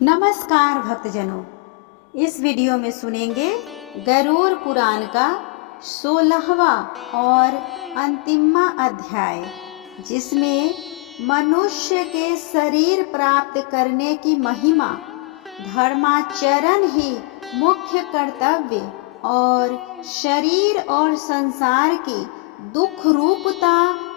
नमस्कार भक्तजनों, इस वीडियो में सुनेंगे गरुड़ पुराण का 16वां और अंतिमवा अध्याय, जिसमें मनुष्य के शरीर प्राप्त करने की महिमा, धर्माचरण ही मुख्य कर्तव्य और शरीर और संसार की दुख रूपता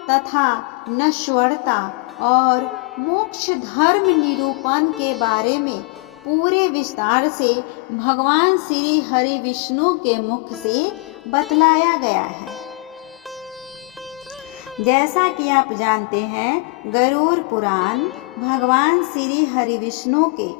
तथा नश्वरता और मोक्ष धर्म निरूपण के बारे में पूरे विस्तार से भगवान श्री हरि विष्णु के मुख से बतलाया गया है। जैसा कि आप जानते हैं, गरुड़ पुराण भगवान श्री हरि विष्णु के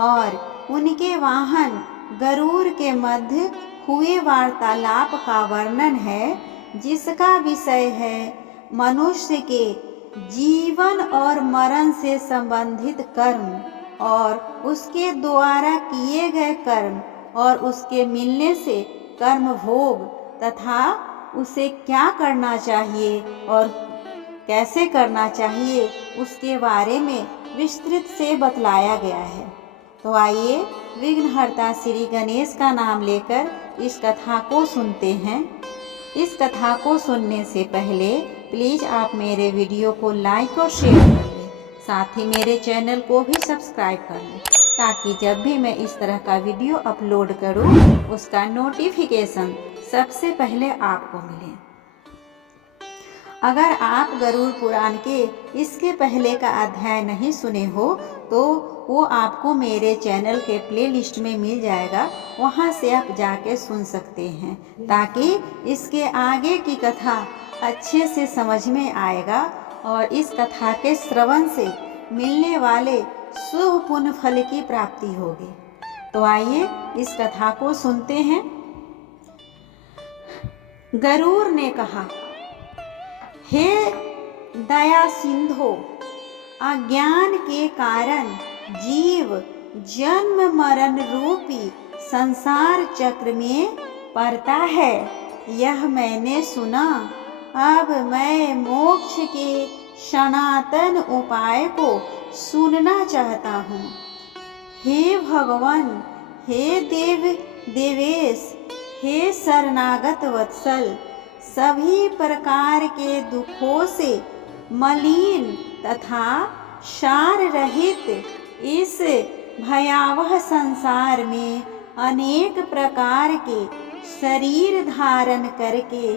और उनके वाहन गरुड़ के मध्य हुए वार्तालाप का वर्णन है, जिसका विषय है मनुष्य के जीवन और मरण से संबंधित कर्म और उसके द्वारा किए गए कर्म और उसके मिलने से कर्म भोग तथा उसे क्या करना चाहिए और कैसे करना चाहिए, उसके बारे में विस्तृत से बतलाया गया है। तो आइए विघ्नहर्ता श्री गणेश का नाम लेकर इस कथा को सुनते हैं। इस कथा को सुनने से पहले प्लीज़ आप मेरे वीडियो को लाइक और शेयर कर लें, साथ ही मेरे चैनल को भी सब्सक्राइब कर लें, ताकि जब भी मैं इस तरह का वीडियो अपलोड करूं, उसका नोटिफिकेशन सबसे पहले आपको मिले। अगर आप गरुड़ पुराण के इसके पहले का अध्याय नहीं सुने हो तो वो आपको मेरे चैनल के प्लेलिस्ट में मिल जाएगा, वहाँ से आप जाके सुन सकते हैं, ताकि इसके आगे की कथा अच्छे से समझ में आएगा और इस कथा के श्रवण से मिलने वाले शुभ पुण्य फल की प्राप्ति होगी। तो आइए इस कथा को सुनते हैं। गरुड़ ने कहा, हे दया सिंधो, अज्ञान के कारण जीव जन्म मरण रूपी संसार चक्र में पड़ता है, यह मैंने सुना। अब मैं मोक्ष के सनातन उपाय को सुनना चाहता हूँ। हे भगवान, हे देवेश, हे शरणागत वत्सल, सभी प्रकार के दुखों से मलिन तथा सार रहित इस भयावह संसार में अनेक प्रकार के शरीर धारण करके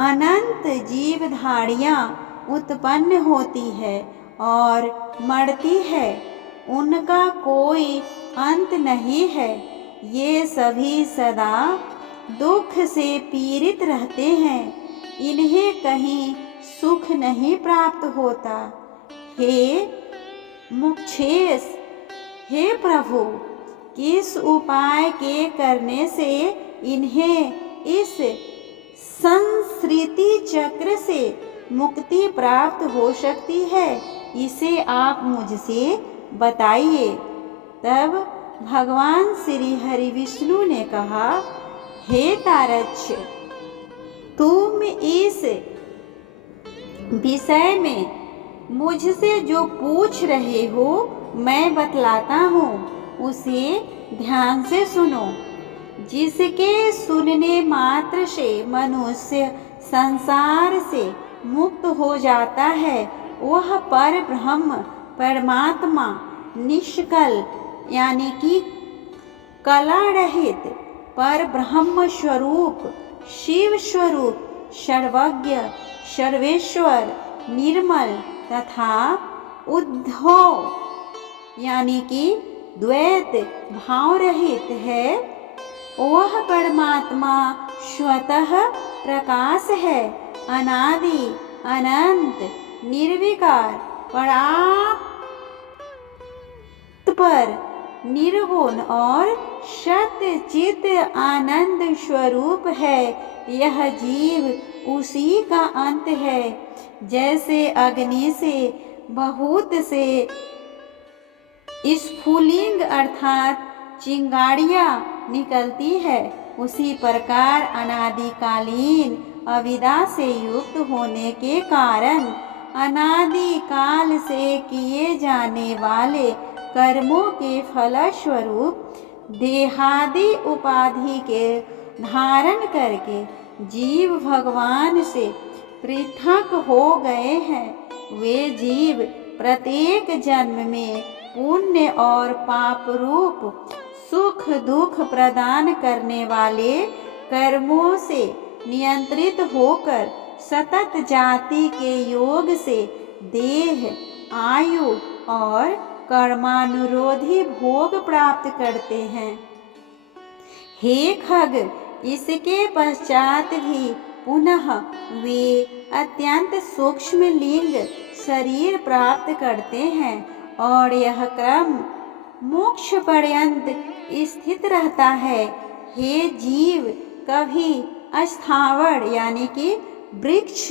अनंत जीवधारियाँ उत्पन्न होती है और मरती है, उनका कोई अंत नहीं है। ये सभी सदा दुख से पीड़ित रहते हैं, इन्हें कहीं सुख नहीं प्राप्त होता। हे मुक्षेश, हे प्रभु, किस उपाय के करने से इन्हें इस संसृति चक्र से मुक्ति प्राप्त हो सकती है, इसे आप मुझसे बताइए। तब भगवान श्री हरि विष्णु ने कहा, हे तारक्ष, तुम इस विषय में मुझसे जो पूछ रहे हो मैं बतलाता हूँ, उसे ध्यान से सुनो। जिसके सुनने मात्र से मनुष्य संसार से मुक्त हो जाता है, वह पर ब्रह्म परमात्मा निष्कल यानी कि कला रहित पर ब्रह्म स्वरूप, शिव स्वरूप, सर्वज्ञ, सर्वेश्वर, निर्मल तथा उद्धव यानी कि द्वैत भाव रहित है। वह परमात्मा स्वतः प्रकाश है, अनादि अनंत निर्विकार पर निर्गुण और सत्य चित आनंद स्वरूप है। यह जीव उसी का अंत है। जैसे अग्नि से बहुत से स्फुलिंग अर्थात चिंगारियाँ निकलती है, उसी प्रकार अनादिकालीन अविद्या से युक्त होने के कारण अनादि काल से किए जाने वाले कर्मों के फलस्वरूप देहादि उपाधि के धारण करके जीव भगवान से पृथक हो गए हैं। वे जीव प्रत्येक जन्म में पुण्य और पाप रूप सुख दुख प्रदान करने वाले कर्मों से नियंत्रित होकर सतत जाति के योग से देह, आयु और कर्मानुरोधी भोग प्राप्त करते हैं। हे खग, इसके पश्चात भी पुनः वे अत्यंत सूक्ष्म लिंग शरीर प्राप्त करते हैं और यह क्रम मोक्ष पर्यंत स्थित रहता है। हे जीव, कभी अस्थावर यानी कि वृक्ष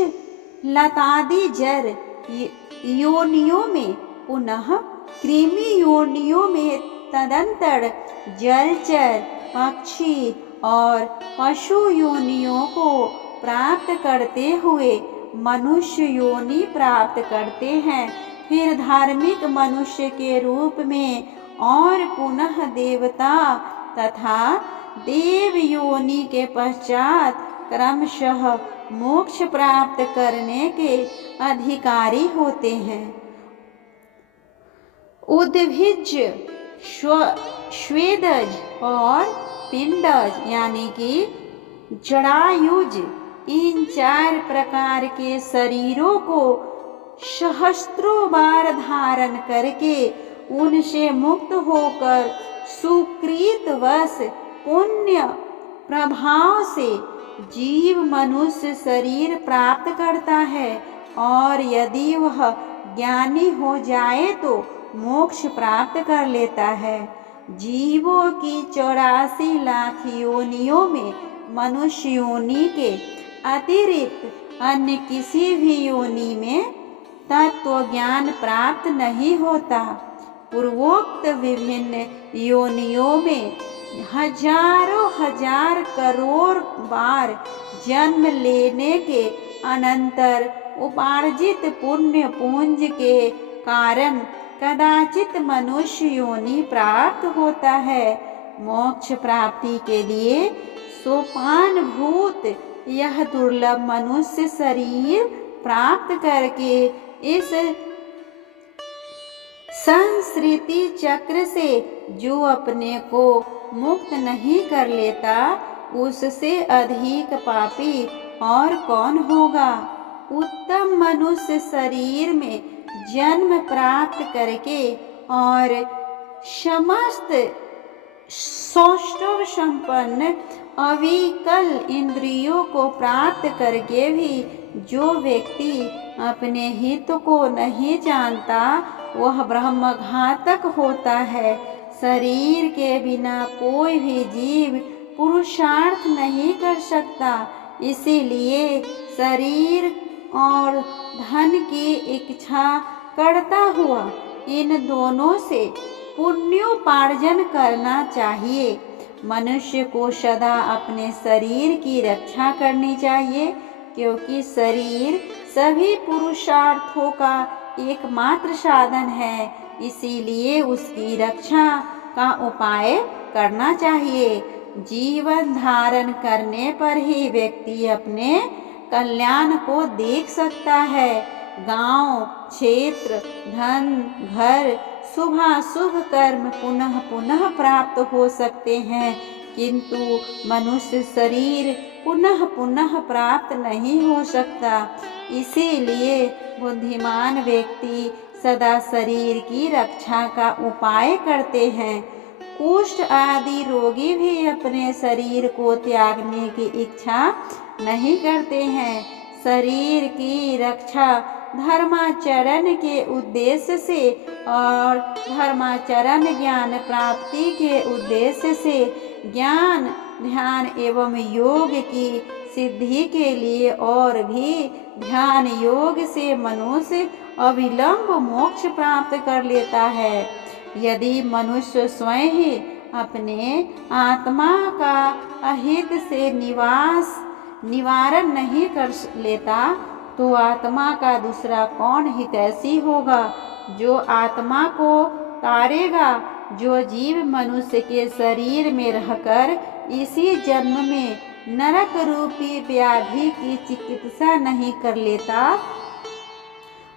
लतादि जर योनियों में, पुनः कृमि योनियों में, तदंतर जलचर, पक्षी और पशु योनियों को प्राप्त करते हुए मनुष्य योनि प्राप्त करते हैं। फिर धार्मिक मनुष्य के रूप में और पुनः देवता तथा देव योनि के पश्चात क्रमशः मोक्ष प्राप्त करने के अधिकारी होते हैं। उद्भिज, स्वेदज और पिंडज यानी कि जड़ायुज, इन 4 प्रकार के शरीरों को सहस्त्रों बार धारण करके उनसे मुक्त होकर सुकृत वश पुण्य प्रभाव से जीव मनुष्य शरीर प्राप्त करता है और यदि वह ज्ञानी हो जाए तो मोक्ष प्राप्त कर लेता है। जीवों की 84 लाख योनियों में मनुष्य योनि के अतिरिक्त अन्य किसी भी योनि में तत्व ज्ञान प्राप्त नहीं होता। पूर्वोक्त विभिन्न योनियों में हजारों हजार करोड़ बार जन्म लेने के अनंतर उपार्जित पुण्य पुंज के कारण कदाचित मनुष्य योनि प्राप्त होता है। मोक्ष प्राप्ति के लिए सोपान भूत यह दुर्लभ मनुष्य शरीर प्राप्त करके इस संस्कृति चक्र से जो अपने को मुक्त नहीं कर लेता, उससे अधिक पापी और कौन होगा। उत्तम मनुष्य शरीर में जन्म प्राप्त करके और समस्त सौष्ठव संपन्न अविकल इंद्रियों को प्राप्त करके भी जो व्यक्ति अपने हित को नहीं जानता, वह ब्रह्मघातक होता है। शरीर के बिना कोई भी जीव पुरुषार्थ नहीं कर सकता। इसीलिए शरीर और धन की इच्छा करता हुआ इन दोनों से पुण्योपार्जन करना चाहिए। मनुष्य को सदा अपने शरीर की रक्षा करनी चाहिए, क्योंकि शरीर सभी पुरुषार्थों का एकमात्र साधन है। इसीलिए उसकी रक्षा का उपाय करना चाहिए। जीवन धारण करने पर ही व्यक्ति अपने कल्याण को देख सकता है। गांव, क्षेत्र, धन, घर, शुभाशुभ कर्म पुनः पुनः प्राप्त हो सकते हैं, किंतु मनुष्य शरीर पुनः पुनः प्राप्त नहीं हो सकता। इसीलिए बुद्धिमान व्यक्ति सदा शरीर की रक्षा का उपाय करते हैं। कुष्ठ आदि रोगी भी अपने शरीर को त्यागने की इच्छा नहीं करते हैं। शरीर की रक्षा धर्माचरण के उद्देश्य से और धर्माचरण ज्ञान प्राप्ति के उद्देश्य से ज्ञान, ध्यान एवं योग की सिद्धि के लिए और भी ध्यान योग से मनुष्य अविलंब मोक्ष प्राप्त कर लेता है। यदि मनुष्य स्वयं ही अपने आत्मा का अहित से निवारण नहीं कर लेता, तो आत्मा का दूसरा कौन हितैषी होगा। जो आत्मा को तारेगा। जो जीव मनुष्य के शरीर में रहकर इसी जन्म में नरक रूपी व्याधि की चिकित्सा नहीं कर लेता,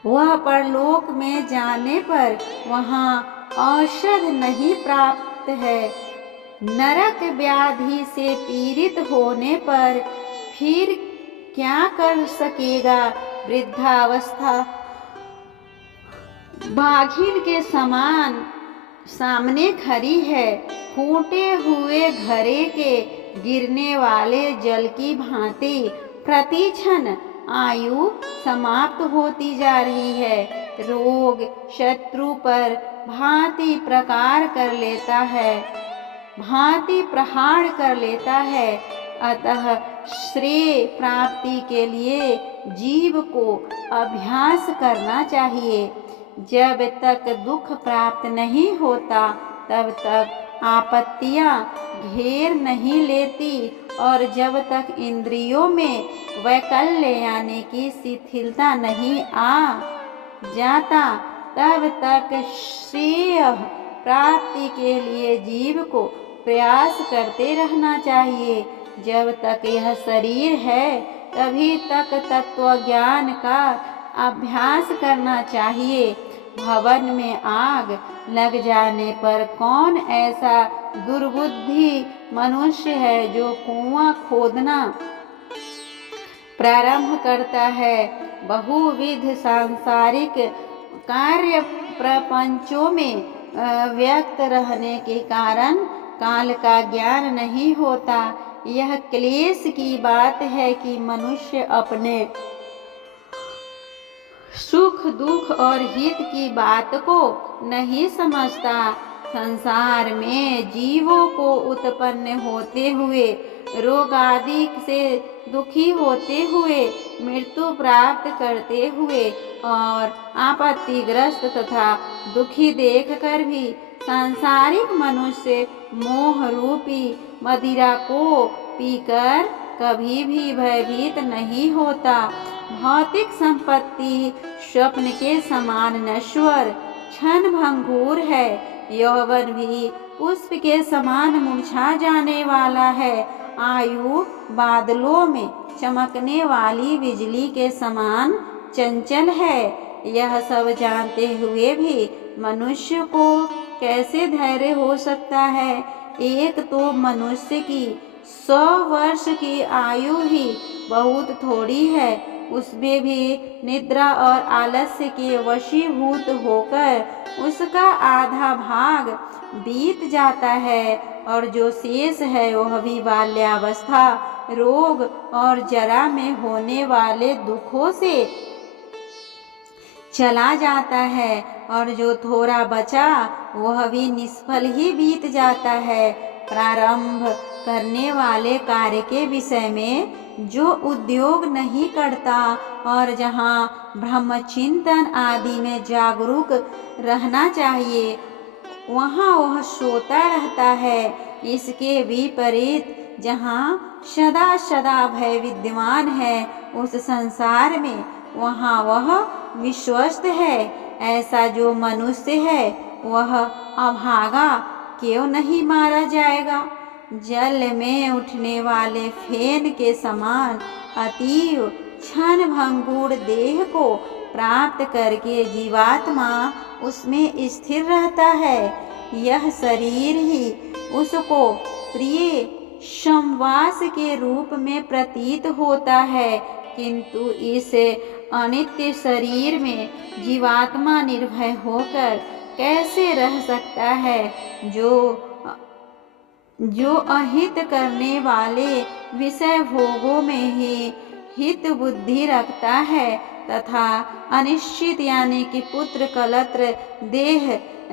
वह परलोक में जाने पर वहाँ औषध नहीं प्राप्त है। नरक व्याधि से पीड़ित होने पर फिर क्या कर सकेगा? वृद्धावस्था बाघिन के समान सामने खड़ी है, फूटे हुए घड़े के गिरने वाले जल की भांति प्रति क्षण आयु समाप्त होती जा रही है। रोग शत्रु पर भांति प्रहार कर लेता है। अतः श्रेय प्राप्ति के लिए जीव को अभ्यास करना चाहिए। जब तक दुख प्राप्त नहीं होता तब तक आपत्तियां घेर नहीं लेती, और जब तक इंद्रियों में वैकल्य यानी कि शिथिलता नहीं आ जाता तब तक श्रेय प्राप्ति के लिए जीव को प्रयास करते रहना चाहिए। जब तक यह शरीर है तभी तक तत्व ज्ञान का अभ्यास करना चाहिए। भवन में आग लग जाने पर कौन ऐसा दुर्बुद्धि मनुष्य है जो कुआं खोदना प्रारंभ करता है? बहुविध सांसारिक कार्य प्रपंचों में व्यक्त रहने के कारण काल का ज्ञान नहीं होता। यह क्लेश की बात है कि मनुष्य अपने सुख दुख और हित की बात को नहीं समझता। संसार में जीवों को उत्पन्न होते हुए, रोग आदि से दुखी होते हुए, मृत्यु प्राप्त करते हुए और आपत्तिग्रस्त तथा दुखी देखकर भी सांसारिक मनुष्य मोह रूपी मदिरा को पीकर कभी भी भयभीत नहीं होता। भौतिक संपत्ति स्वप्न के समान नश्वर क्षण भंगुर है। यौवन भी पुष्प के समान मुरझा जाने वाला है। आयु बादलों में चमकने वाली बिजली के समान चंचल है। यह सब जानते हुए भी मनुष्य को कैसे धैर्य हो सकता है? एक तो मनुष्य की 100 वर्ष की आयु ही बहुत थोड़ी है, उसमें भी निद्रा और आलस्य के वशीभूत होकर उसका आधा भाग बीत जाता है, और जो शेष है वह भी बाल्यावस्था, रोग और जरा में होने वाले दुखों से चला जाता है, और जो थोड़ा बचा वह भी निष्फल ही बीत जाता है। प्रारंभ करने वाले कार्य के विषय में जो उद्योग नहीं करता और जहाँ ब्रह्मचिंतन आदि में जागरूक रहना चाहिए, वहाँ वह सोता रहता है। इसके विपरीत जहाँ सदा सदा भय विद्यमान है, उस संसार में वहाँ वह विश्वस्त है। ऐसा जो मनुष्य है वह अभागा क्यों नहीं मारा जाएगा? जल में उठने वाले फेन के समान अतीव क्षण भंगुर देह को प्राप्त करके जीवात्मा उसमें स्थिर रहता है। यह शरीर ही उसको प्रिय संवास के रूप में प्रतीत होता है, किंतु इस अनित्य शरीर में जीवात्मा निर्भय होकर कैसे रह सकता है? जो अहित करने वाले विषय भोगों में ही हित बुद्धि रखता है तथा अनिश्चित यानी कि पुत्र कलत्र देह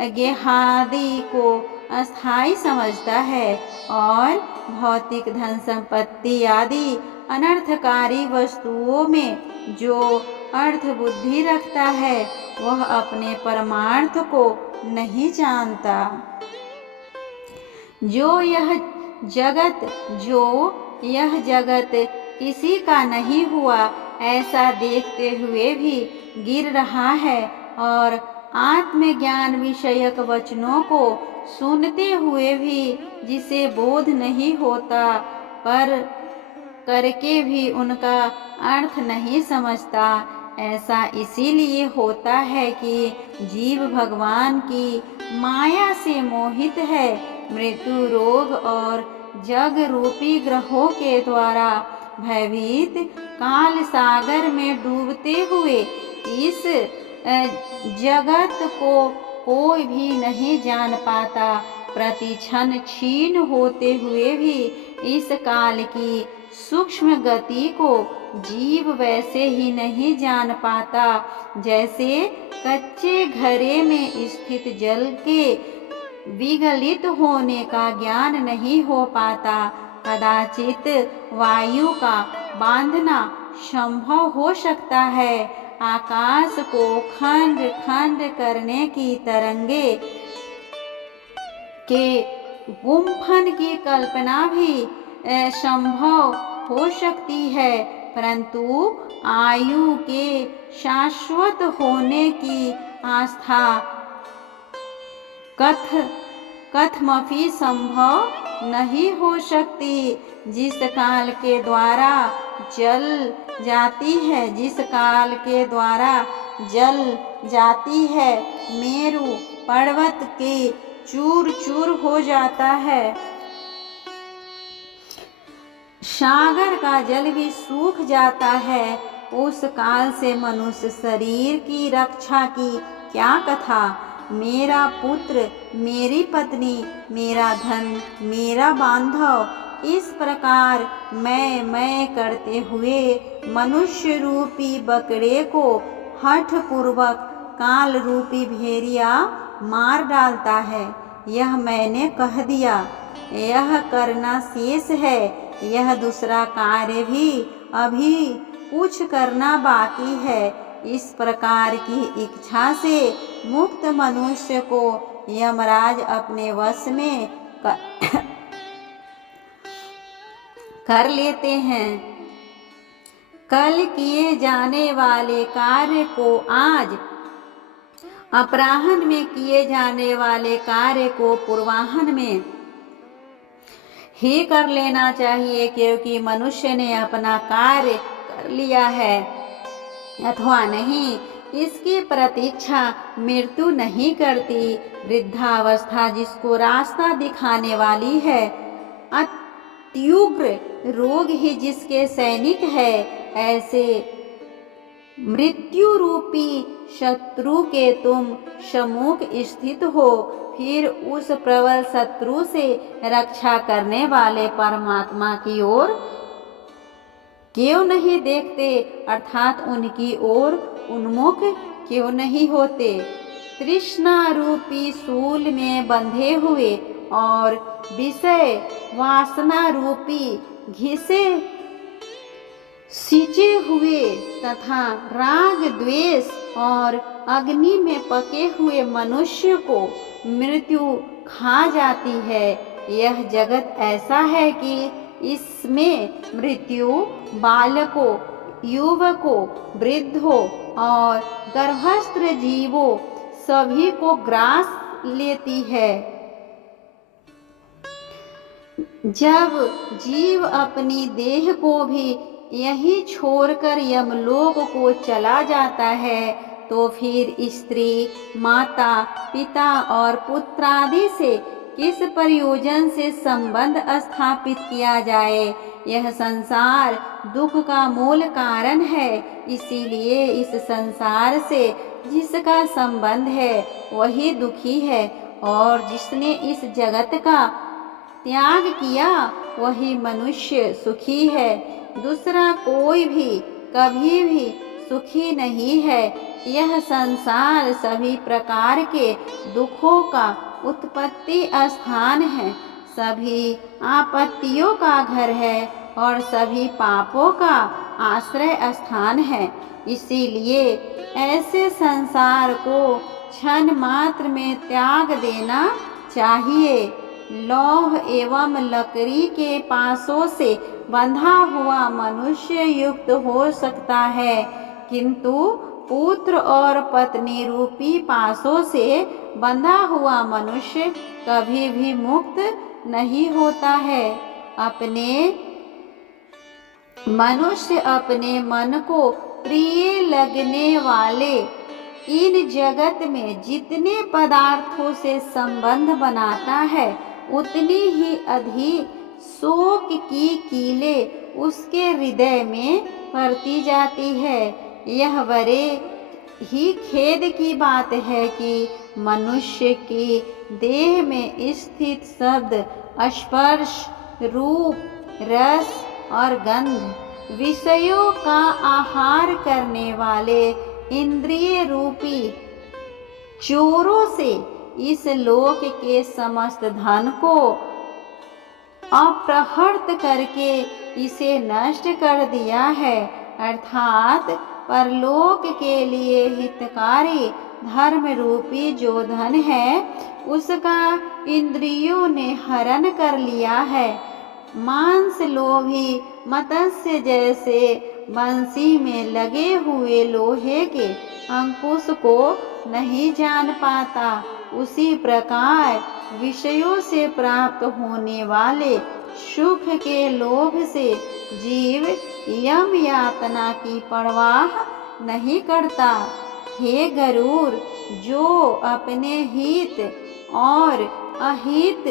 गेहादि को अस्थाई समझता है, और भौतिक धन संपत्ति आदि अनर्थकारी वस्तुओं में जो अर्थ बुद्धि रखता है वह अपने परमार्थ को नहीं जानता। जो यह जगत किसी का नहीं हुआ ऐसा देखते हुए भी गिर रहा है और आत्मज्ञान विषयक वचनों को सुनते हुए भी जिसे बोध नहीं होता, पर करके भी उनका अर्थ नहीं समझता, ऐसा इसीलिए होता है कि जीव भगवान की माया से मोहित है। मृत्यु, रोग और जग रूपी ग्रहों के द्वारा भयभीत काल सागर में डूबते हुए इस जगत को कोई भी नहीं जान पाता। प्रति क्षण क्षीण होते हुए भी इस काल की सूक्ष्म गति को जीव वैसे ही नहीं जान पाता जैसे कच्चे घड़े में स्थित जल के विगलित होने का ज्ञान नहीं हो पाता। कदाचित वायु का बांधना संभव हो सकता है, आकाश को खंड खंड करने की तरंगे के गुम्फन की कल्पना भी संभव हो सकती है, परंतु आयु के शाश्वत होने की आस्था कथमपि संभव नहीं हो सकती। जिस काल के द्वारा जल जाती है मेरु पर्वत के चूर चूर हो जाता है, सागर का जल भी सूख जाता है, उस काल से मनुष्य शरीर की रक्षा की क्या कथा। मेरा पुत्र, मेरी पत्नी, मेरा धन, मेरा बांधव, इस प्रकार मैं करते हुए मनुष्य रूपी बकरे को हठ पूर्वक काल रूपी भेड़िया मार डालता है। यह मैंने कह दिया, यह करना शेष है। यह दूसरा कार्य भी अभी कुछ करना बाकी है। इस प्रकार की इच्छा से मुक्त मनुष्य को यमराज अपने वश में कर लेते हैं। कल किए जाने वाले कार्य को आज, अपराह्न में किए जाने वाले कार्य को पूर्वाह्न में ही कर लेना चाहिए, क्योंकि मनुष्य ने अपना कार्य कर लिया है अथवा नहीं, इसकी प्रतीक्षा मृत्यु नहीं करती। वृद्धावस्था जिसको रास्ता दिखाने वाली है, अत्युग्र रोग ही जिसके सैनिक है, ऐसे मृत्यु रूपी शत्रु के तुम सम्मुख स्थित हो, फिर उस प्रबल शत्रु से रक्षा करने वाले परमात्मा की ओर क्यों नहीं देखते, अर्थात उनकी ओर उन्मुख क्यों नहीं होते। तृष्णा रूपी शूल में बंधे हुए और विषय वासना रूपी घिसे सिंचे हुए तथा राग द्वेष और अग्नि में पके हुए मनुष्य को मृत्यु खा जाती है। यह जगत ऐसा है कि इसमें मृत्यु बालकों, युवकों, वृद्धों और गर्भस्थ जीवों सभी को ग्रास लेती है। जब जीव अपनी देह को भी यही छोड़कर यमलोक को चला जाता है, तो फिर स्त्री, माता, पिता और पुत्र आदि से किस प्रयोजन से संबंध स्थापित किया जाए। यह संसार दुख का मूल कारण है, इसीलिए इस संसार से जिसका संबंध है वही दुखी है, और जिसने इस जगत का त्याग किया वही मनुष्य सुखी है। दूसरा कोई भी कभी भी सुखी नहीं है। यह संसार सभी प्रकार के दुखों का उत्पत्ति स्थान है, सभी आपत्तियों का घर है और सभी पापों का आश्रय स्थान है। इसीलिए ऐसे संसार को क्षण मात्र में त्याग देना चाहिए। लौह एवं लकड़ी के पासों से बंधा हुआ मनुष्य युक्त हो सकता है, किंतु पुत्र और पत्नी रूपी पासों से बंधा हुआ मनुष्य कभी भी मुक्त नहीं होता है। मनुष्य अपने मन को प्रिय लगने वाले इन जगत में जितने पदार्थों से संबंध बनाता है, उतनी ही अधिक शोक की कीलें उसके हृदय में पड़ती जाती है। यह बड़े ही खेद की बात है कि मनुष्य की देह में स्थित शब्द, स्पर्श, रूप, रस और गंध विषयों का आहार करने वाले इंद्रिय रूपी चोरों से इस लोक के समस्त धन को अपहृत करके इसे नष्ट कर दिया है। अर्थात परलोक के लिए हितकारी धर्म रूपी जो धन है, उसका इंद्रियों ने हरण कर लिया है। मांस लोभी मत्स्य जैसे बंसी में लगे हुए लोहे के अंकुश को नहीं जान पाता, उसी प्रकार विषयों से प्राप्त होने वाले सुख के लोभ से जीव यम यातना की परवाह नहीं करता। हे गरुड़, जो अपने हित और अहित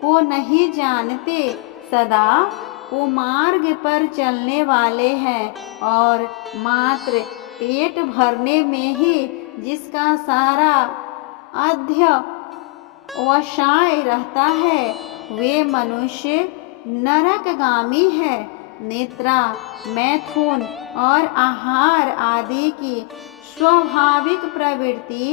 को नहीं जानते, सदा कुमार्ग पर चलने वाले हैं और मात्र पेट भरने में ही जिसका सारा अध्यवसाय रहता है, वे मनुष्य नरकगामी है। निद्रा, मैथुन और आहार आदि की स्वाभाविक प्रवृत्ति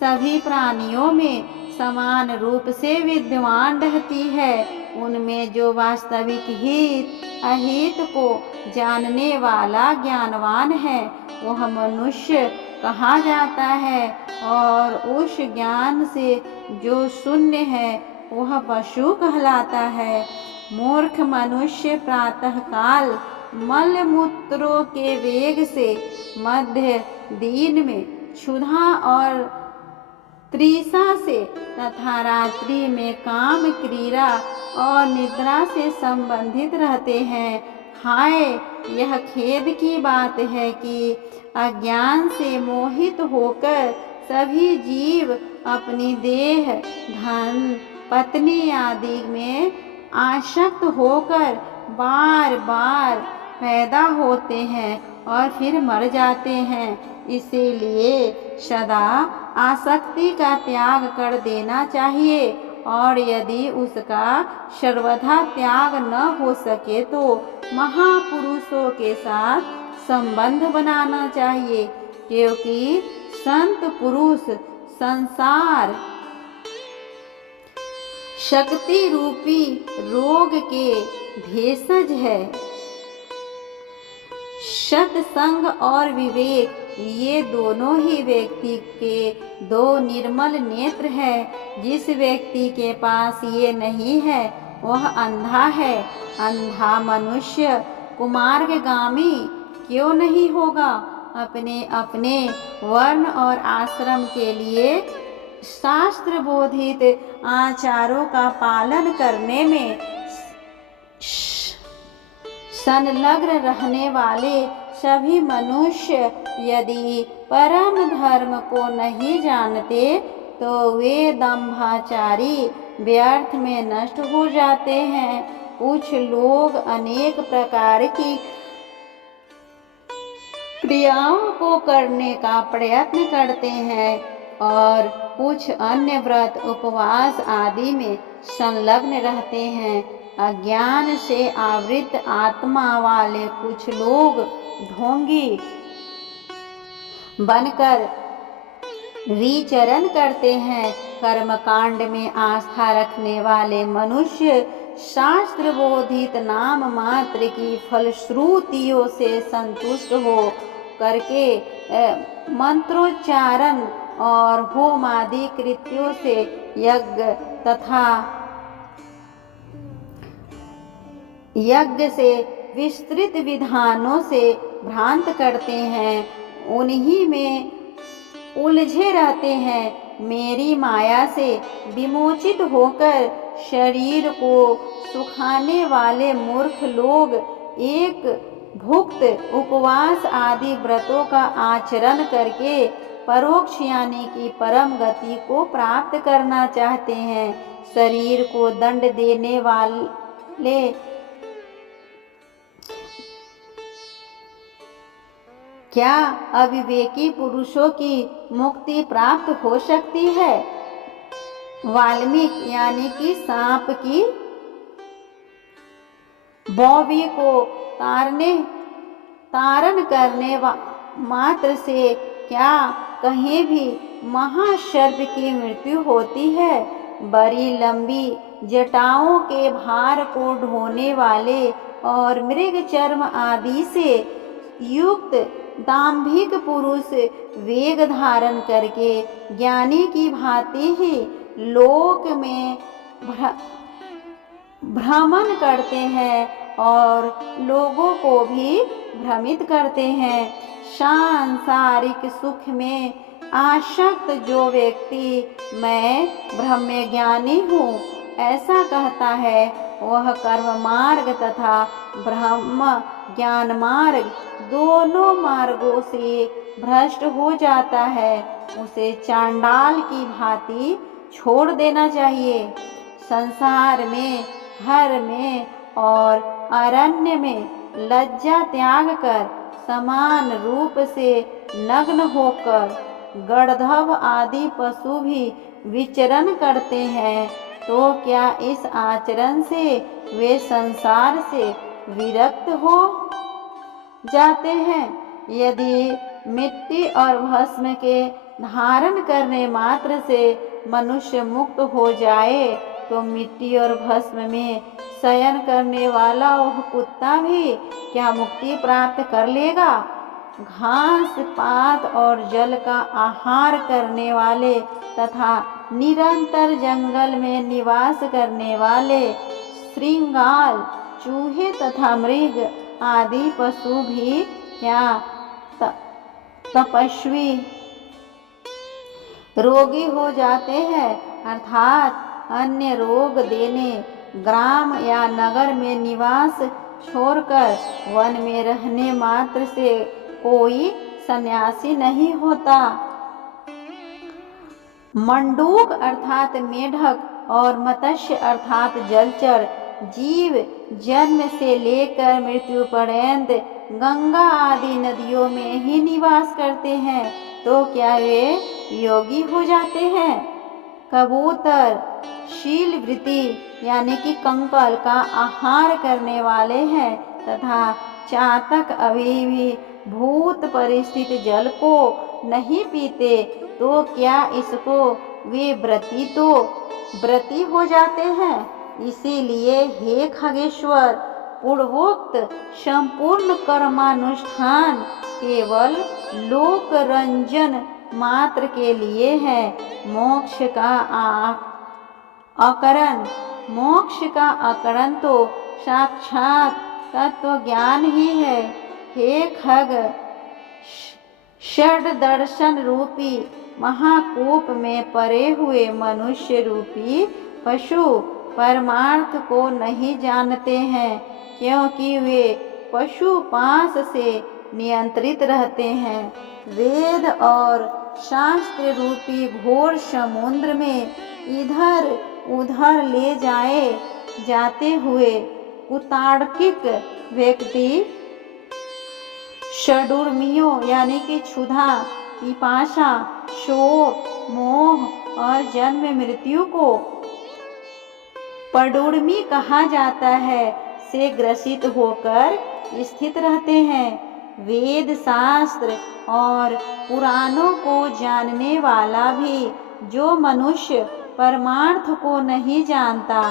सभी प्राणियों में समान रूप से विद्यमान रहती है। उनमें जो वास्तविक हित अहित को जानने वाला ज्ञानवान है, वह मनुष्य कहा जाता है, और उस ज्ञान से जो शून्य है, वह पशु कहलाता है। मूर्ख मनुष्य प्रातःकाल मल मूत्रों के वेग से मध्य दिन में क्षुधा और तृषा से तथा रात्रि में काम क्रीड़ा और निद्रा से संबंधित रहते हैं। हाय, यह खेद की बात है कि अज्ञान से मोहित होकर सभी जीव अपनी देह, धन, पत्नी आदि में आसक्त होकर बार बार पैदा होते हैं और फिर मर जाते हैं। इसीलिए सदा आसक्ति का त्याग कर देना चाहिए, और यदि उसका सर्वथा त्याग न हो सके तो महापुरुषों के साथ संबंध बनाना चाहिए, क्योंकि संत पुरुष संसार शक्ति रूपी रोग के भेषज है। सत्संग और विवेक, ये दोनों ही व्यक्ति के दो निर्मल नेत्र है। जिस व्यक्ति के पास ये नहीं है, वह अंधा है। अंधा मनुष्य कुमार्गगामी क्यों नहीं होगा? अपने अपने वर्ण और आश्रम के लिए शास्त्र बोधित आचारों का पालन करने में संलग्न रहने वाले सभी मनुष्य यदि परम धर्म को नहीं जानते, तो वे दंभाचारी व्यर्थ में नष्ट हो जाते हैं। कुछ लोग अनेक प्रकार की क्रियाओं को करने का प्रयत्न करते हैं और कुछ अन्य व्रत, उपवास आदि में संलग्न रहते हैं। अज्ञान से आवृत आत्मा वाले कुछ लोग ढोंगी बनकर विचरण करते हैं। कर्मकांड में आस्था रखने वाले मनुष्य शास्त्र बोधित नाम मात्र की फलश्रुतियों से संतुष्ट हो करके मंत्रोच्चारण और होम आदि कृत्यों से यज्ञ से विस्तृत विधानों से भ्रांत करते हैं। उन्हीं में उलझे रहते हैं। मेरी माया से विमोचित होकर शरीर को सुखाने वाले मूर्ख लोग एक भुक्त उपवास आदि व्रतों का आचरण करके परोक्ष यानी कि परम गति को प्राप्त करना चाहते हैं। शरीर को दंड देने वाले क्या अविवेकी पुरुषों की मुक्ति प्राप्त हो सकती है? वाल्मीकि यानी कि सांप की बौबी को तारण करने मात्र से क्या कहीं भी महासर्प की मृत्यु होती है? बड़ी लंबी जटाओं के भार को ढोने वाले और मृग चर्म आदि से युक्त दाम्भिक पुरुष वेग धारण करके ज्ञानी की भांति ही लोक में भ्रमण करते हैं और लोगों को भी भ्रमित करते हैं। सांसारिक सुख में आसक्त जो व्यक्ति मैं ब्रह्म ज्ञानी हूँ ऐसा कहता है, वह कर्म मार्ग तथा ब्रह्म ज्ञान मार्ग दोनों मार्गों से भ्रष्ट हो जाता है। उसे चांडाल की भांति छोड़ देना चाहिए। संसार में, घर में और अरण्य में लज्जा त्याग कर समान रूप से नग्न होकर गर्दभ आदि पशु भी विचरण करते हैं, तो क्या इस आचरण से वे संसार से विरक्त हो जाते हैं? यदि मिट्टी और भस्म के धारण करने मात्र से मनुष्य मुक्त हो जाए तो मिट्टी और भस्म में शयन करने वाला वह कुत्ता भी क्या मुक्ति प्राप्त कर लेगा? घास पात और जल का आहार करने वाले तथा निरंतर जंगल में निवास करने वाले श्रृंगाल, चूहे तथा मृग आदि पशु भी क्या तपस्वी रोगी हो जाते हैं? अर्थात अन्य रोग देने ग्राम या नगर में निवास छोड़कर वन में रहने मात्र से कोई सन्यासी नहीं होता। मंडूक अर्थात मेढक और मत्स्य अर्थात जलचर जीव जन्म से लेकर मृत्यु पर्यंत गंगा आदि नदियों में ही निवास करते हैं, तो क्या वे योगी हो जाते हैं? कबूतर शील वृत्ति यानी कि कंकल का आहार करने वाले हैं तथा चातक अभी भी भूत परिस्थिति जल को नहीं पीते, तो क्या इसको वे व्रती हो जाते हैं? इसीलिए हे खगेश्वर, पूर्वोक्त संपूर्ण कर्मानुष्ठान केवल लोक रंजन मात्र के लिए है। मोक्ष का अकरण तो साक्षात तत्व ज्ञान ही है। हे खग, षड दर्शन रूपी महाकूप में परे हुए मनुष्य रूपी पशु परमार्थ को नहीं जानते हैं, क्योंकि वे पशु पास से नियंत्रित रहते हैं। वेद और शास्त्र रूपी घोर समुद्र में इधर उधर ले जाते हुए कुतार्किक व्यक्ति षडूर्मियों यानी कि क्षुधा, पिपासा, शोक, मोह और जन्म मृत्यु को पडूर्मी कहा जाता है से ग्रसित होकर स्थित रहते हैं। वेद शास्त्र और पुराणों को जानने वाला भी जो मनुष्य परमार्थ को नहीं जानता,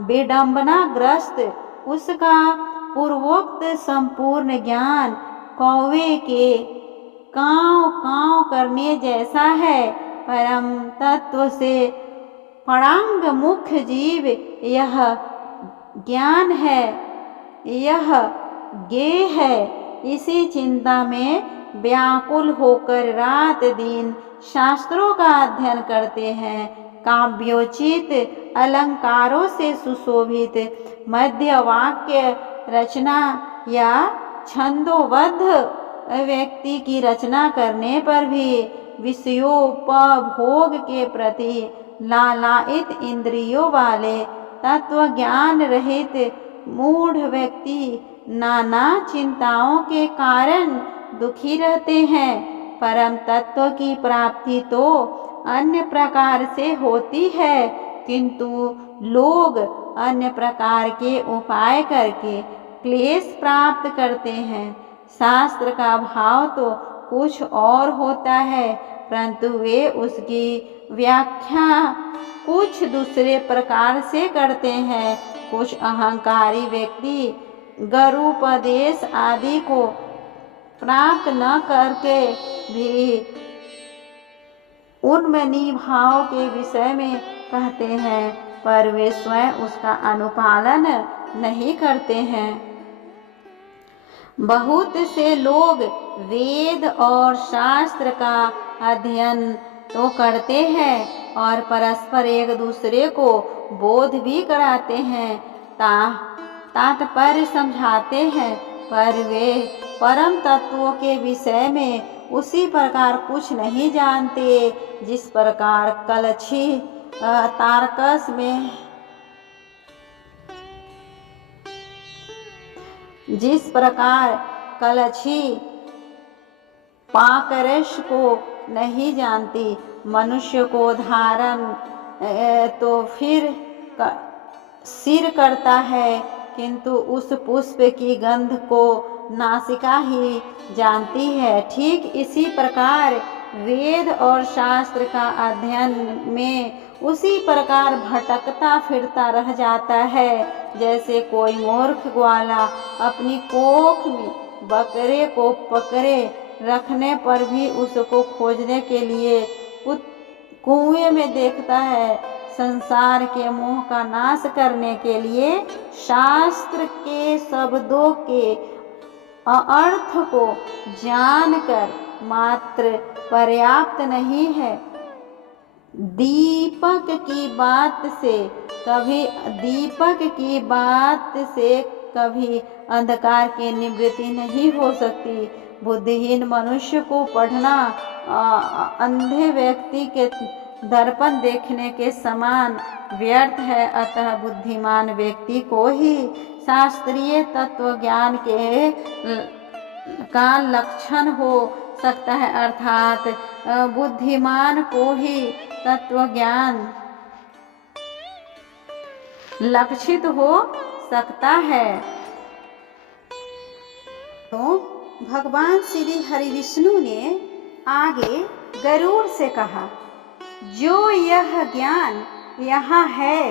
विडंबनाग्रस्त उसका पूर्वोक्त संपूर्ण ज्ञान कौवे के काँव काँव करने जैसा है। परम तत्व से परांग मुख्य जीव यह ज्ञान है, यह ज्ञेय है। इसी चिंता में व्याकुल होकर रात दिन शास्त्रों का अध्ययन करते हैं। काव्योचित अलंकारों से सुशोभित मध्य वाक्य रचना या छंदोबद्ध व्यक्ति की रचना करने पर भी विषयोपभोग के प्रति लालायित इंद्रियों वाले तत्व ज्ञान रहित मूढ़ व्यक्ति नाना चिंताओं के कारण दुखी रहते हैं। परम तत्व की प्राप्ति तो अन्य प्रकार से होती है, किंतु लोग अन्य प्रकार के उपाय करके क्लेश प्राप्त करते हैं। शास्त्र का भाव तो कुछ और होता है, परंतु वे उसकी व्याख्या कुछ दूसरे प्रकार से करते हैं। कुछ अहंकारी व्यक्ति गरुपदेश आदि को प्राप्त न करके भी उन्मनी भाव के विषय में कहते हैं, पर वे स्वयं उसका अनुपालन नहीं करते हैं। बहुत से लोग वेद और शास्त्र का अध्ययन तो करते हैं और परस्पर एक दूसरे को बोध भी कराते हैं, तात्पर्य समझाते हैं, पर वे परम तत्वों के विषय में उसी प्रकार कुछ नहीं जानते जिस प्रकार कलछी तारकस में पाकरस को नहीं जानती। मनुष्य को धारण तो फिर सिर करता है, किंतु उस पुष्प की गंध को नासिका ही जानती है। ठीक इसी प्रकार वेद और शास्त्र का अध्ययन में उसी प्रकार भटकता फिरता रह जाता है, जैसे कोई मूर्ख ग्वाला अपनी कोख में बकरे को पकड़े रखने पर भी उसको खोजने के लिए कुएं में देखता है। संसार के मोह का नाश करने के लिए शास्त्र के शब्दों के अर्थ को जानकर मात्र पर्याप्त नहीं है। दीपक की बात से कभी अंधकार की निवृत्ति नहीं हो सकती। बुद्धिहीन मनुष्य को पढ़ना अंधे व्यक्ति के दर्पण देखने के समान व्यर्थ है। अतः बुद्धिमान व्यक्ति को ही शास्त्रीय तत्व ज्ञान का लक्षण हो सकता है, अर्थात बुद्धिमान को ही तत्व ज्ञान लक्षित हो सकता है। तो भगवान श्री हरिविष्णु ने आगे गरुड़ से कहा, जो यह ज्ञान यहाँ है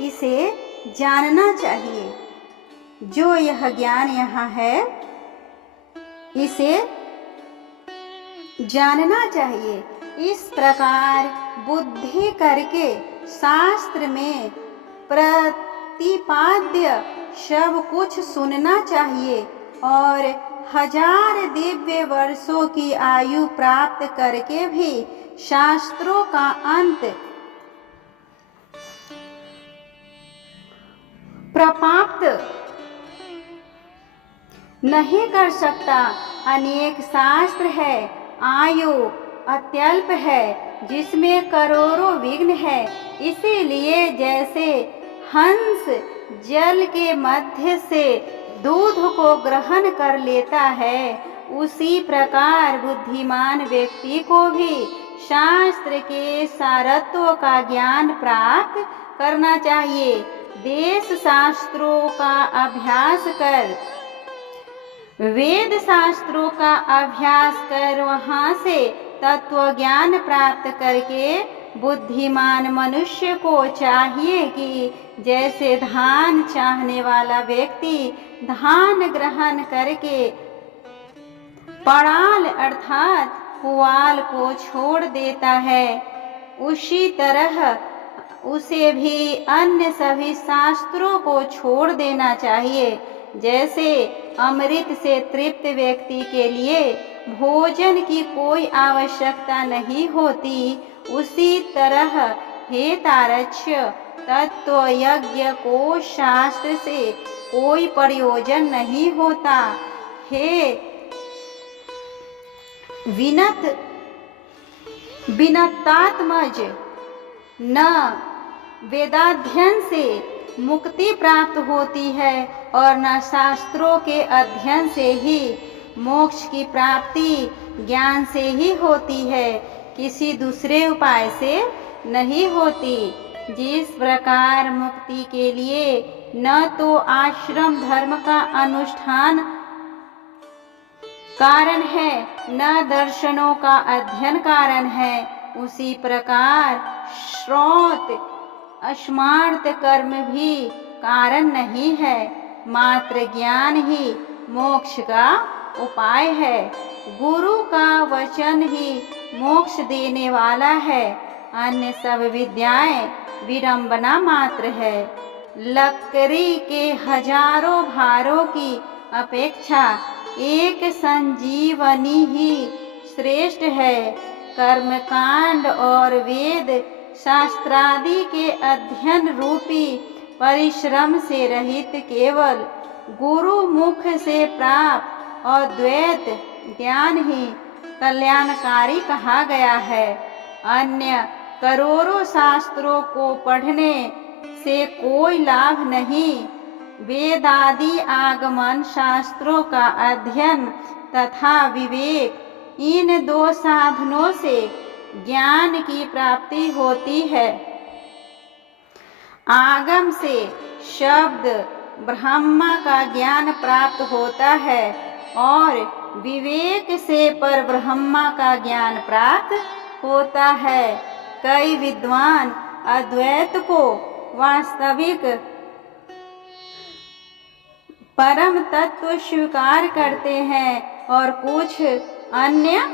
इसे जानना चाहिए। जो यह ज्ञान यहाँ है इसे जानना चाहिए। इस प्रकार बुद्धि करके शास्त्र में प्रतिपाद्य सब कुछ सुनना चाहिए और 1000 दिव्य वर्षों की आयु प्राप्त करके भी शास्त्रों का अंत प्राप्त नहीं कर सकता। अनेक शास्त्र है, आयु अत्यल्प है, जिसमें करोड़ों विघ्न है। इसीलिए जैसे हंस जल के मध्य से दूध को ग्रहण कर लेता है, उसी प्रकार बुद्धिमान व्यक्ति को भी शास्त्र के सारत्व का ज्ञान प्राप्त करना चाहिए। देश शास्त्रों का अभ्यास कर, वेद शास्त्रों का अभ्यास कर वहाँ से तत्व ज्ञान प्राप्त करके बुद्धिमान मनुष्य को चाहिए कि जैसे धान चाहने वाला व्यक्ति धान ग्रहण करके पड़ाल अर्थात पुआल को छोड़ देता है, उसी तरह उसे भी अन्य सभी शास्त्रों को छोड़ देना चाहिए। जैसे अमृत से तृप्त व्यक्ति के लिए भोजन की कोई आवश्यकता नहीं होती, उसी तरह हे तारक्ष्य, तत्व यज्ञ को शास्त्र से कोई प्रयोजन नहीं होता। हे विनतात्मज, न वेदाध्ययन से मुक्ति प्राप्त होती है और न शास्त्रों के अध्ययन से ही। मोक्ष की प्राप्ति ज्ञान से ही होती है, किसी दूसरे उपाय से नहीं होती। जिस प्रकार मुक्ति के लिए न तो आश्रम धर्म का अनुष्ठान कारण है, न दर्शनों का अध्ययन कारण है, उसी प्रकार श्रौत अस्मार्थ कर्म भी कारण नहीं है। मात्र ज्ञान ही मोक्ष का उपाय है। गुरु का वचन ही मोक्ष देने वाला है, अन्य सब विद्याएं विडंबना मात्र है। लकड़ी के हजारों भारों की अपेक्षा एक संजीवनी ही श्रेष्ठ है। कर्मकांड और वेद शास्त्रादि के अध्ययन रूपी परिश्रम से रहित केवल गुरु मुख से प्राप्त अद्वैत ज्ञान ही कल्याणकारी कहा गया है। अन्य करोड़ों शास्त्रों को पढ़ने से कोई लाभ नहीं। वेदादि आगमन शास्त्रों का अध्ययन तथा विवेक, इन दो साधनों से ज्ञान की प्राप्ति होती है। आगम से शब्द ब्रह्मा का ज्ञान प्राप्त होता है और विवेक से पर ब्रह्मा का ज्ञान प्राप्त होता है। कई विद्वान अद्वैत को वास्तविक परम तत्व स्वीकार करते हैं और कुछ अन्य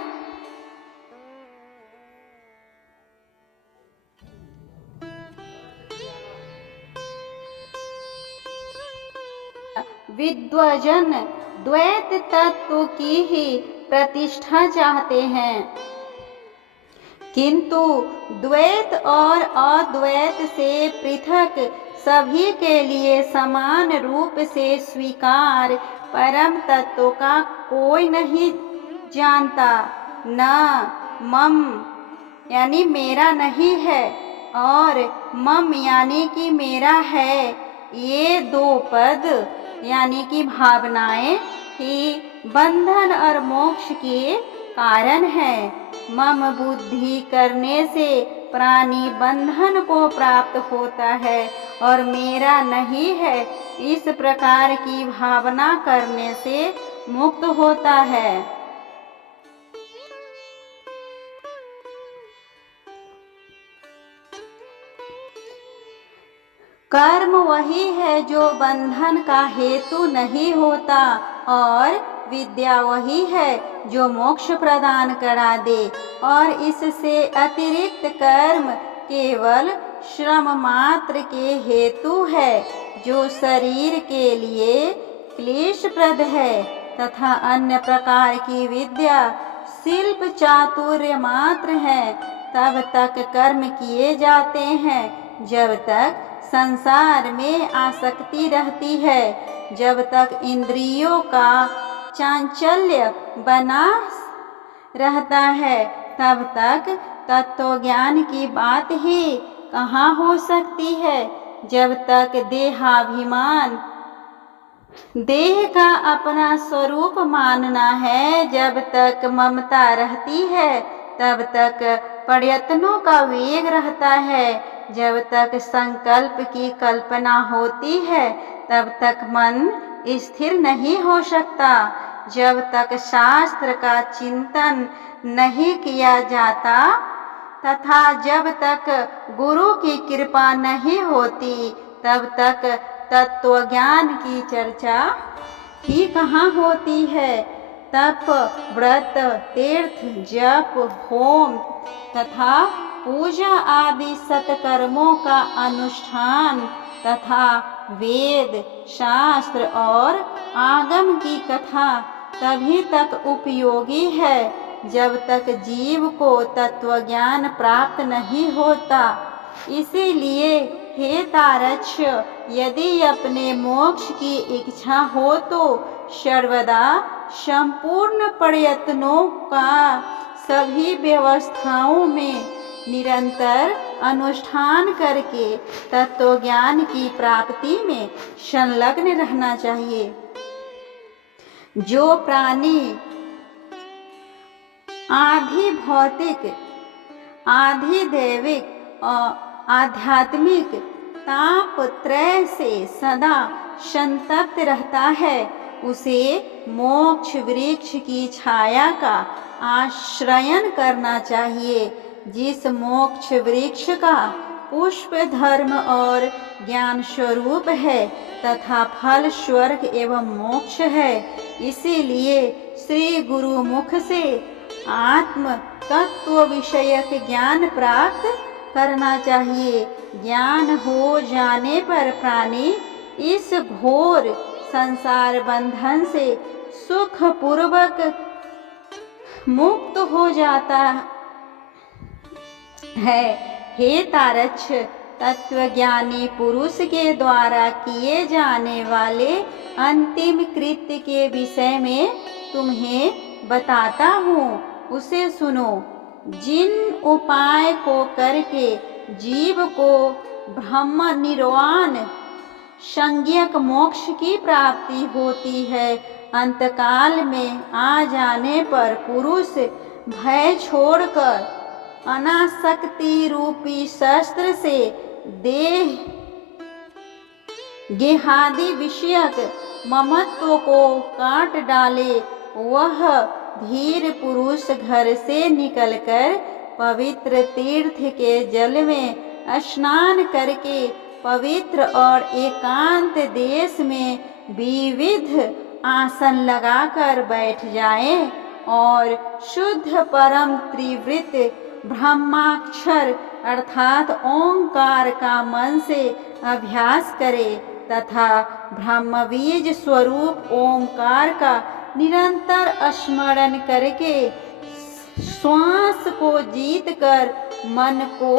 विद्वजन द्वैत तत्व की ही प्रतिष्ठा चाहते हैं, किंतु द्वैत और अद्वैत से पृथक सभी के लिए समान रूप से स्वीकार परम तत्व का कोई नहीं जानता। न मम यानी मेरा नहीं है और मम यानी कि मेरा है, ये दो पद यानी कि भावनाएं ही बंधन और मोक्ष के कारण है। मम बुद्धि करने से प्राणी बंधन को प्राप्त होता है और मेरा नहीं है, इस प्रकार की भावना करने से मुक्त होता है। कर्म वही है जो बंधन का हेतु नहीं होता और विद्या वही है जो मोक्ष प्रदान करा दे, और इससे अतिरिक्त कर्म केवल श्रम मात्र के हेतु है जो शरीर के लिए क्लेशप्रद है, तथा अन्य प्रकार की विद्या शिल्प चातुर्य मात्र है। तब तक कर्म किए जाते हैं जब तक संसार में आसक्ति रहती है, जब तक इंद्रियों का चांचल्य बना रहता है, तब तक तत्वज्ञान की बात ही कहाँ हो सकती है। जब तक देहाभिमान, देह का अपना स्वरूप मानना है, जब तक ममता रहती है, तब तक प्रयत्नों का वेग रहता है। जब तक संकल्प की कल्पना होती है, तब तक मन स्थिर नहीं हो सकता। जब तक शास्त्र का चिंतन नहीं किया जाता तथा जब तक गुरु की कृपा नहीं होती, तब तक तत्वज्ञान की चर्चा ही कहाँ होती है। तप, व्रत, तीर्थ, जप, होम तथा पूजा आदि सत्कर्मों का अनुष्ठान तथा वेद, शास्त्र और आगम की कथा तभी तक उपयोगी है जब तक जीव को तत्वज्ञान प्राप्त नहीं होता। इसीलिए हे तारक्ष, यदि अपने मोक्ष की इच्छा हो तो सर्वदा संपूर्ण प्रयत्नों का सभी व्यवस्थाओं में निरंतर अनुष्ठान करके तत्वज्ञान की प्राप्ति में संलग्न रहना चाहिए। जो प्राणी आधि भौतिक, आधि दैविक और आध्यात्मिक ताप त्रय से सदा संतप्त रहता है, उसे मोक्ष वृक्ष की छाया का आश्रयन करना चाहिए। जिस मोक्ष वृक्ष का पुष्प धर्म और ज्ञान स्वरूप है तथा फल स्वर्ग एवं मोक्ष है। इसीलिए श्री गुरु मुख से आत्म तत्व विषयक ज्ञान प्राप्त करना चाहिए। ज्ञान हो जाने पर प्राणी इस घोर संसार बंधन से सुख पूर्वक मुक्त हो जाता है। हे तारक्ष, तत्वज्ञानी पुरुष के द्वारा किए जाने वाले अंतिम कृत्य के विषय में तुम्हें बताता हूँ, उसे सुनो। जिन उपाय को करके जीव को ब्रह्म निर्वाण संज्ञक मोक्ष की प्राप्ति होती है, अंतकाल में आ जाने पर पुरुष भय छोड़कर अनासक्ति रूपी शस्त्र से देह गेहादि विषयक ममत्व को काट डाले। वह धीर पुरुष घर से निकलकर पवित्र तीर्थ के जल में स्नान करके पवित्र और एकांत देश में विविध आसन लगाकर बैठ जाए और शुद्ध परम त्रिवृत ब्रह्माक्षर अर्थात ओंकार का मन से अभ्यास करे तथा ब्रह्मबीज स्वरूप ओंकार का निरंतर स्मरण करके श्वास को जीत कर मन को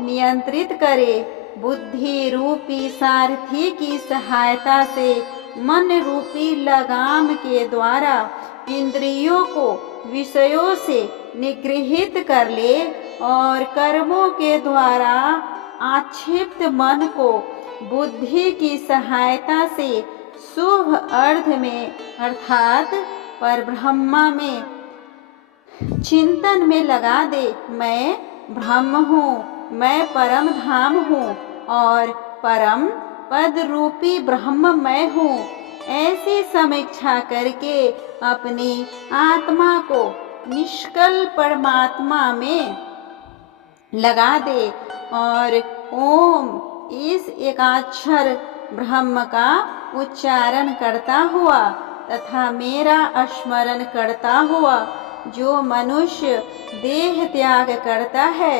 नियंत्रित करे। बुद्धि रूपी सारथी की सहायता से मन रूपी लगाम के द्वारा इंद्रियों को विषयों से निगृहित कर ले और कर्मों के द्वारा आक्षिप्त मन को बुद्धि की सहायता से शुभ अर्थ में अर्थात परब्रह्म में चिंतन में लगा दे। मैं ब्रह्म हूँ, मैं परम धाम हूँ और परम पद रूपी ब्रह्म मैं हूँ। ऐसी समीक्षा करके अपनी आत्मा को निष्कल परमात्मा में लगा दे और ओम इस एकाक्षर ब्रह्म का उच्चारण करता हुआ तथा मेरा स्मरण करता हुआ जो मनुष्य देह त्याग करता है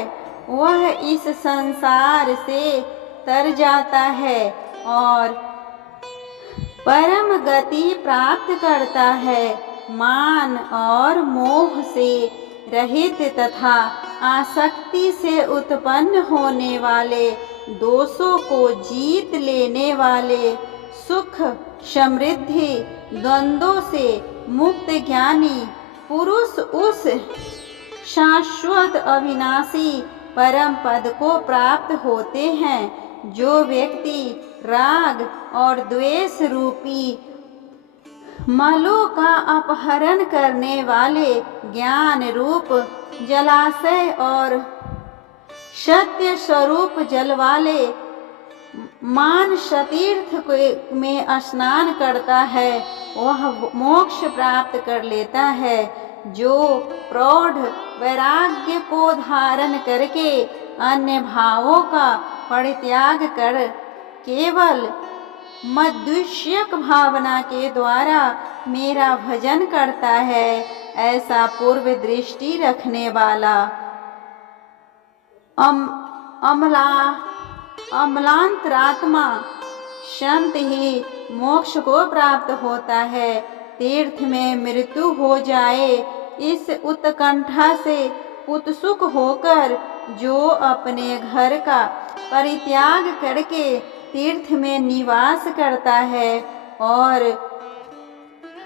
वह इस संसार से तर जाता है और परम गति प्राप्त करता है। मान और मोह से रहित तथा आसक्ति से उत्पन्न होने वाले दोषों को जीत लेने वाले सुख समृद्धि द्वंद्वों से मुक्त ज्ञानी पुरुष उस शाश्वत अविनाशी परम पद को प्राप्त होते हैं। जो व्यक्ति राग और द्वेष रूपी मलों का अपहरण करने वाले ज्ञान रूप जलाशय और सत्य स्वरूप जल वाले मानस तीर्थ में स्नान करता है वह मोक्ष प्राप्त कर लेता है। जो प्रौढ़ वैराग्य को धारण करके अन्य भावों का परित्याग कर केवल मद्विष्यक भावना के द्वारा मेरा भजन करता है, ऐसा पूर्व दृष्टि रखने वाला अमलांतरात्मा संत ही मोक्ष को प्राप्त होता है। तीर्थ में मृत्यु हो जाए, इस उत्कंठा से उत्सुक होकर जो अपने घर का परित्याग करके तीर्थ में निवास करता है और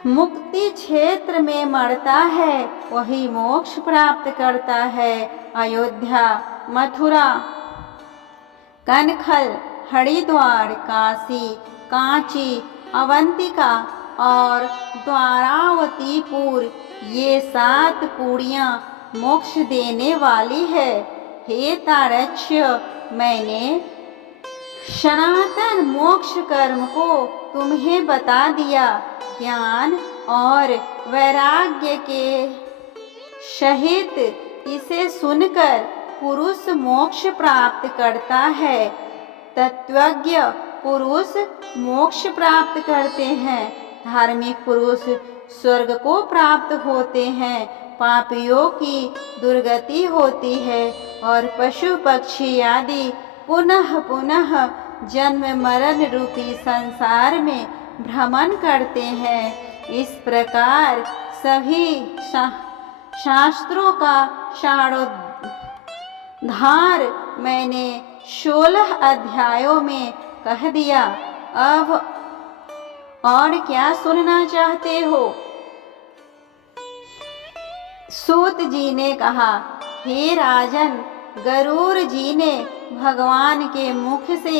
मुक्ति क्षेत्र में मरता है, वही मोक्ष प्राप्त करता है। अयोध्या, मथुरा, कनखल, हरिद्वार, काशी, कांची, अवंतिका और द्वारावतीपुर, ये 7 पुरियां मोक्ष देने वाली है। हे तारक्ष्य, मैंने सनातन मोक्ष कर्म को तुम्हें बता दिया। ज्ञान और वैराग्य के सहित इसे सुनकर पुरुष मोक्ष प्राप्त करता है। तत्वज्ञ पुरुष मोक्ष प्राप्त करते हैं। धार्मिक पुरुष स्वर्ग को प्राप्त होते हैं। पापियों की दुर्गति होती है और पशु पक्षी आदि पुनः पुनः जन्म मरण रूपी संसार में भ्रमण करते हैं। इस प्रकार सभी शास्त्रों का सारोद्धार मैंने 16 अध्यायों में कह दिया। अब और क्या सुनना चाहते हो? सूत जी ने कहा, हे राजन, गरुड़ जी ने भगवान के मुख से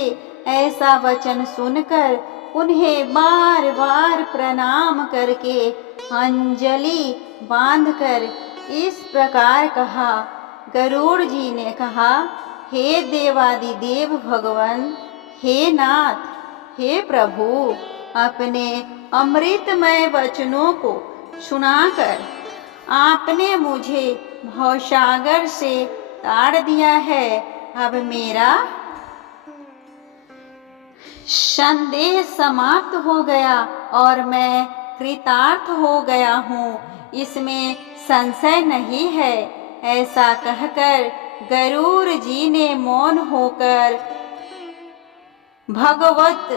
ऐसा वचन सुनकर उन्हें बार बार प्रणाम करके अंजलि बांधकर इस प्रकार कहा। गरुड़ जी ने कहा, हे देवादिदेव भगवान, हे नाथ, हे प्रभु, अपने अमृतमय वचनों को सुनाकर आपने मुझे भवसागर से ताड़ दिया है। अब मेरा संदेह समाप्त हो गया और मैं कृतार्थ हो गया हूँ, इसमें संशय नहीं है। ऐसा कहकर गरुड़ जी ने मौन होकर भगवत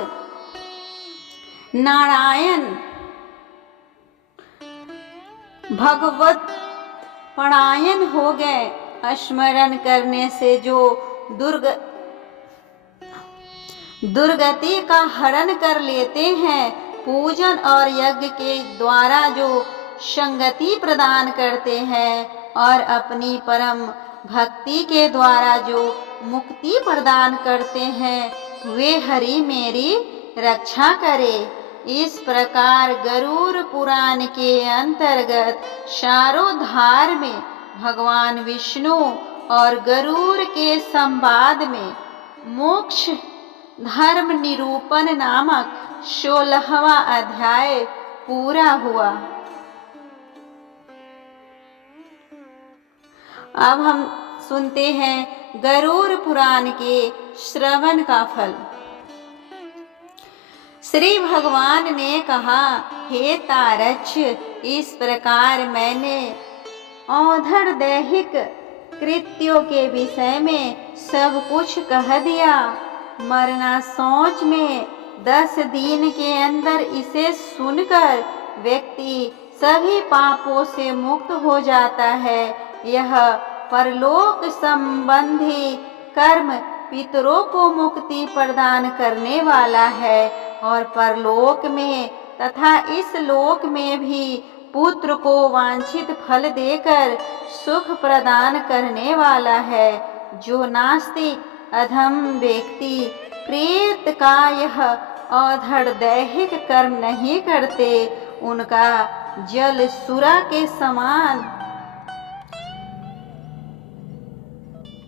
नारायण भगवत परायण हो गए। स्मरण करने से जो दुर्गति का हरण कर लेते हैं, पूजन और यज्ञ के द्वारा जो संगति प्रदान करते हैं और अपनी परम भक्ति के द्वारा जो मुक्ति प्रदान करते हैं, वे हरि मेरी रक्षा करे। इस प्रकार गरुड़ पुराण के अंतर्गत सारोद्धार में भगवान विष्णु और गरुड़ के संवाद में मोक्ष धर्म निरूपण नामक 16वां अध्याय पूरा हुआ। अब हम सुनते हैं गरुड़ पुराण के श्रवण का फल। श्री भगवान ने कहा, हे तारक्ष, इस प्रकार मैंने औधड़ दैहिक कृत्यों के विषय में सब कुछ कह दिया। मरना सोच में 10 दिन के अंदर इसे सुनकर व्यक्ति सभी पापों से मुक्त हो जाता है। यह परलोक संबंधी कर्म पितरों को मुक्ति प्रदान करने वाला है और परलोक में तथा इस लोक में भी पुत्र को वांछित फल देकर सुख प्रदान करने वाला है। जो नास्तिक अधम व्यक्ति प्रेत का यह औधड़ दैहिक कर्म नहीं करते, उनका जल सुरा के समान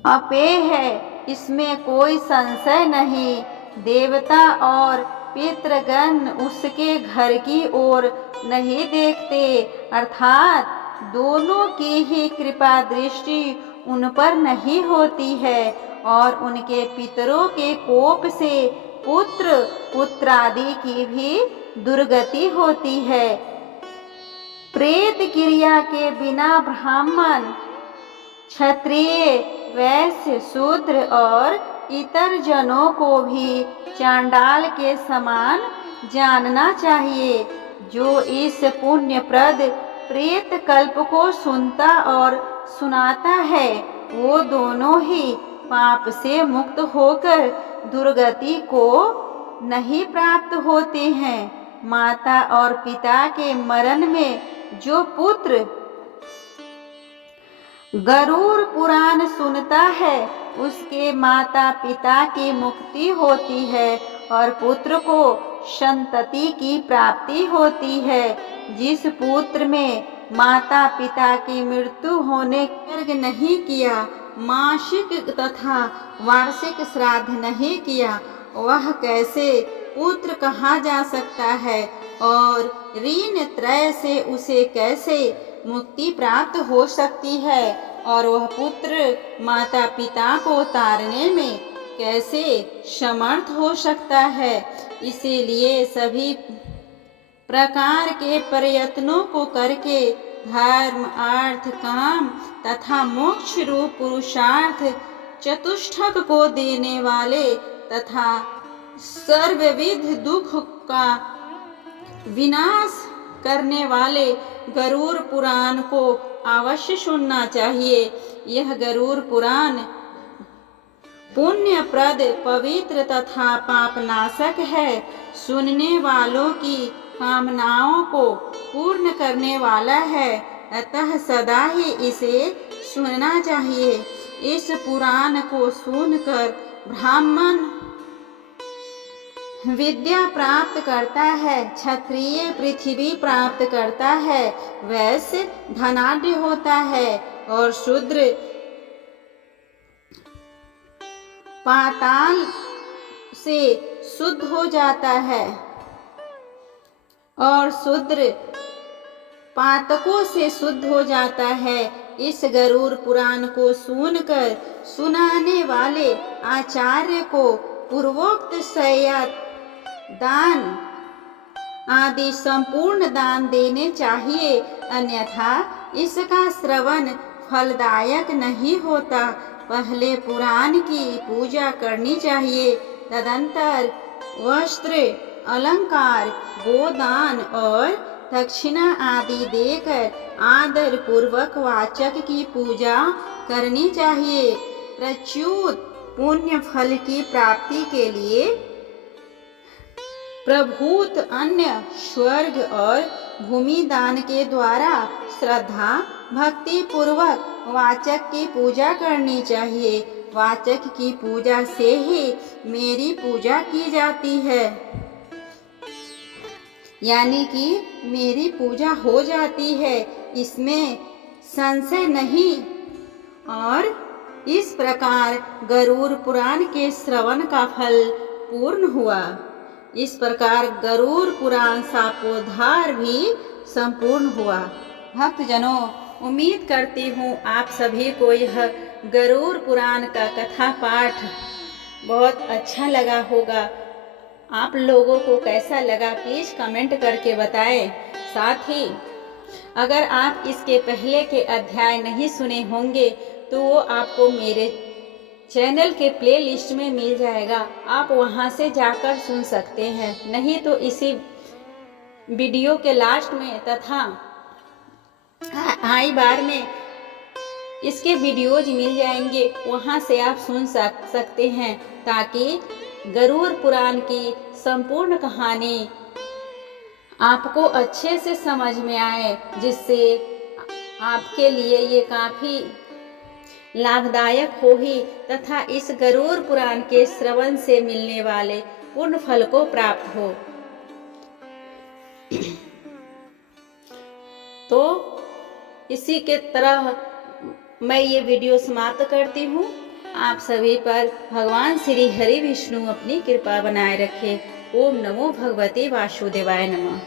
अपेय है, इसमें कोई संशय नहीं। देवता और पितृगण उसके घर की ओर नहीं देखते, अर्थात दोनों की ही कृपा दृष्टि उन पर नहीं होती है और उनके पितरों के कोप से पुत्र पुत्रादि की भी दुर्गति होती है। प्रेत क्रिया के बिना ब्राह्मण, क्षत्रिय, वैश्य, शूद्र और इतर जनों को भी चांडाल के समान जानना चाहिए। जो इस पुण्यप्रद प्रेत कल्प को सुनता और सुनाता है, वो दोनों ही पाप से मुक्त होकर दुर्गति को नहीं प्राप्त होते हैं। माता और पिता के मरण में जो पुत्र गरुड़ पुराण सुनता है, उसके माता पिता की मुक्ति होती है और पुत्र को संतति की प्राप्ति होती है। जिस पुत्र में माता पिता की मृत्यु होने यज्ञ नहीं किया, मासिक तथा वार्षिक श्राद्ध नहीं किया, वह कैसे पुत्र कहा जा सकता है और ऋण त्रय से उसे कैसे मुक्ति प्राप्त हो सकती है और वह पुत्र माता पिता को तारने में कैसे समर्थ हो सकता है। इसीलिए सभी प्रकार के प्रयत्नों को करके धर्म, अर्थ, काम तथा मोक्ष रूप पुरुषार्थ चतुष्टक को देने वाले तथा सर्वविध दुख का विनाश करने वाले गरुड़ पुराण को अवश्य सुनना चाहिए। यह गरुड़ पुराण पुण्यप्रद, पवित्र तथा पापनाशक है। सुनने वालों की कामनाओं को पूर्ण करने वाला है, अतः सदा ही इसे सुनना चाहिए। इस पुराण को सुनकर ब्राह्मण विद्या प्राप्त करता है, क्षत्रिय पृथ्वी प्राप्त करता है, वैश्य धनाढ्य होता है और शूद्र पाताल से शुद्ध हो जाता है और शूद्र पातकों से शुद्ध हो जाता है। इस गरुड़ पुराण को सुनकर सुनाने वाले आचार्य को पूर्वोक्त शय्या दान आदि संपूर्ण दान देने चाहिए, अन्यथा इसका श्रवण फलदायक नहीं होता। पहले पुराण की पूजा करनी चाहिए, तदंतर वस्त्र, अलंकार, गोदान और दक्षिणा आदि देकर आदर पूर्वक वाचक की पूजा करनी चाहिए। प्रच्युत पुण्य फल की प्राप्ति के लिए प्रभूत अन्य, स्वर्ग और भूमि दान के द्वारा श्रद्धा भक्ति पूर्वक वाचक की पूजा करनी चाहिए। वाचक की पूजा से ही मेरी पूजा की जाती है, यानी कि मेरी पूजा हो जाती है, इसमें संशय नहीं। और इस प्रकार गरुड़ पुराण के श्रवण का फल पूर्ण हुआ। इस प्रकार गरुड़ पुराण शापोद्धार भी संपूर्ण हुआ। भक्तजनों, उम्मीद करती हूँ आप सभी को यह गरुड़ पुराण का कथा पाठ बहुत अच्छा लगा होगा। आप लोगों को कैसा लगा प्लीज़ कमेंट करके बताएं। साथ ही अगर आप इसके पहले के अध्याय नहीं सुने होंगे तो वो आपको मेरे चैनल के प्लेलिस्ट में मिल जाएगा, आप वहां से जाकर सुन सकते हैं। नहीं तो इसी वीडियो के लास्ट में तथा आई बार में इसके वीडियोज मिल जाएंगे, वहां से आप सुन सकते हैं, ताकि गरुड़ पुराण की संपूर्ण कहानी आपको अच्छे से समझ में आए, जिससे आपके लिए ये काफ़ी लाभदायक हो ही तथा इस गरुड़ पुराण के श्रवण से मिलने वाले पूर्ण फल को प्राप्त हो। तो इसी के तरह मैं ये वीडियो समाप्त करती हूँ। आप सभी पर भगवान श्री हरि विष्णु अपनी कृपा बनाए रखे। ओम नमो भगवते वासुदेवाय नमः।